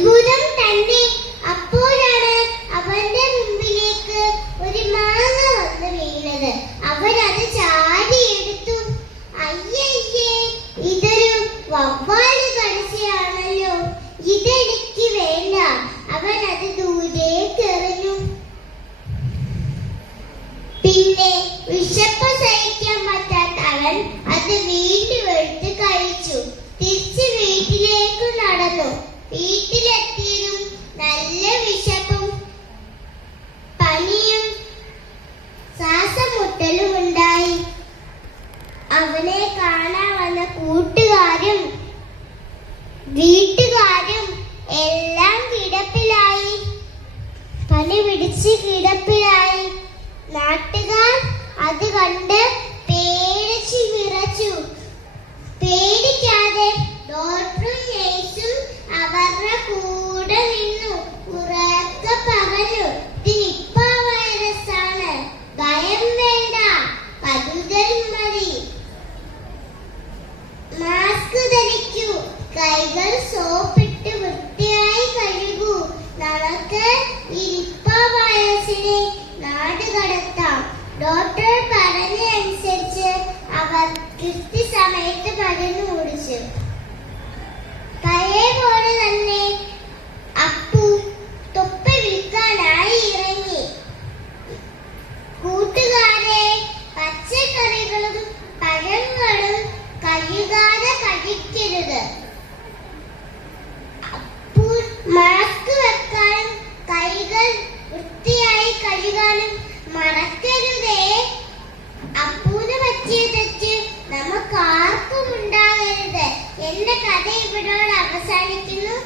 അത്ഭുതം തന്നെ. അപ്പോഴാണ് അവന്റെ മുമ്പിലേക്ക് ഒരു മാങ്ങ വന്ന് വീണത്. അവൻ അത് ചാടിയെടുത്തു. അയ്യയ്യേ, ഇതൊരു വവ്വാല് കടിച്ചയാണല്ലോ, ഇതെനിക്ക് വേണ്ട. അവൻ അത് ദൂരേക്ക് എറിഞ്ഞു. പിന്നെ വിശപ്പ് സഹിക്കാൻ പറ്റാത്ത അവൻ അത് വീണ്ടും എടുത്ത് കഴിച്ചു. തിരിച്ച് വീട്ടിലേക്ക് നടന്നു. വീട്ടിലെത്തിയതും നല്ല വിശപ്പും പനിയും ശ്വാസമുട്ടലും ഉണ്ടായി. അവനെ കാണാൻ വന്ന കൂട്ടുകാരും വീട്ടുകാരും എല്ലാം കിടപ്പിലായി. പനി പിടിച്ച് കിടപ്പിലായി. നാട്ടുകാർ അത് കണ്ട് പേടിച്ച് വിറച്ചു. പേടിക്കാതെ ഡോക്ടറും നഴ്സും അവരുടെ കൂടെ നിന്നു. ഉറക്കെ പറഞ്ഞു, ഇത് നിപ്പ വൈറസ് ആണ്, ഭയം വേണ്ട, കരുതൽ മതി. മാസ്ക് ധരിക്കൂ, കൈകൾ സോപ്പിട്ട് വൃത്തിയായി കഴുകൂ. നമുക്ക് ഈ നിപ്പ വൈറസിനെ നാട് കടത്താം. ഡോക്ടർ പറഞ്ഞതനുസരിച്ച് അവർ കൃത്യസമയത്ത് മരുന്ന് കുടിച്ചു. പഴയ പോലെ തന്നെ അപ്പു തൊപ്പി വിൽക്കാനായി ഇറങ്ങി. കൂട്ടുകാരെ, പച്ചക്കറികളും പഴങ്ങളും കഴുകാതെ കഴിക്കരുത്. അപ്പു മാസ്ക് വെക്കാനും കൈകൾ വൃത്തിയായി കഴുകാനും മറക്കരുതേ. അപ്പൂന് പറ്റിയ തെറ്റ് നമുക്ക് ആർക്കും ഉണ്ടാകരുത്. എന്റെ കഥ ഇവിടോട് അവസാനിക്കുന്നു.